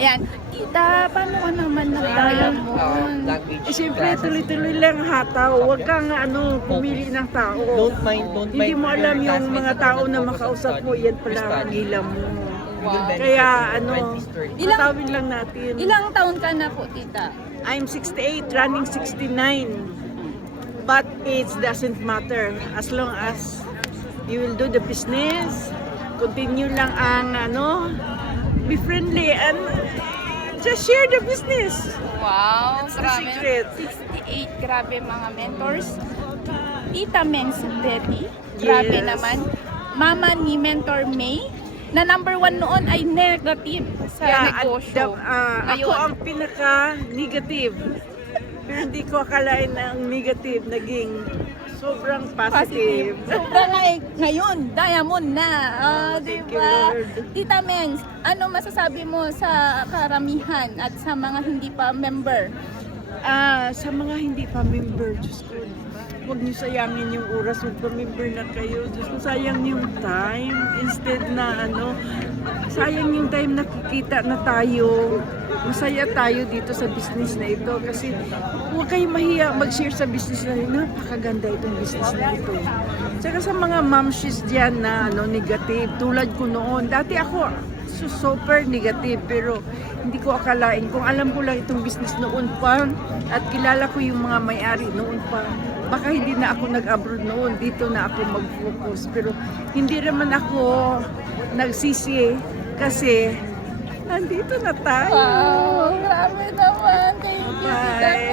Ayan, tita, paano ka naman nagdayamon? Siyempre, tuloy-tuloy lang hataw. Huwag kang pumili ng tao. Don't mind Hindi mo alam yung mga tao na makausap mo, yan pala ang hila mo. Kaya patawin lang natin. Ilang taon ka na po, tita? I'm 68, running 69. But it doesn't matter. As long as you will do the business, continue lang ang be friendly and just share the business. Wow, That's the grabe. secret. 68, grabe mga mentors. Tita Men's Betty, grabe Yes. naman. Mama ni Mentor May, na number 1 noon ay negative sa negosyo. Ako ang pinaka-negative. Pero hindi ko akalain na ang negative naging sobrang positive. Sobrang ngayon, diamond na. Thank you, Diba? Lord. Tita Mengs, ano masasabi mo sa karamihan at sa mga hindi pa member? Sa mga hindi pa member, Diyos ko, huwag niyo sayangin yung oras, magpa-member na kayo. Diyos ko, sayang yung time. Instead na sayang yung time na kikita na tayo. Masaya tayo dito sa business na ito. Kasi huwag kayong mahiya mag-share sa business na ito. Napakaganda itong business na ito. Tsaka sa mga momshies dyan na negative, tulad ko noon. Dati ako, super negative, pero hindi ko akalain. Kung alam ko lang itong business noon pa, at kilala ko yung mga may-ari noon pa, baka hindi na ako nag-abroad noon, dito na ako mag-focus. Pero hindi naman ako nagsisi kasi nandito na tayo. Wow, grabe naman. Thank you, Tita Bye.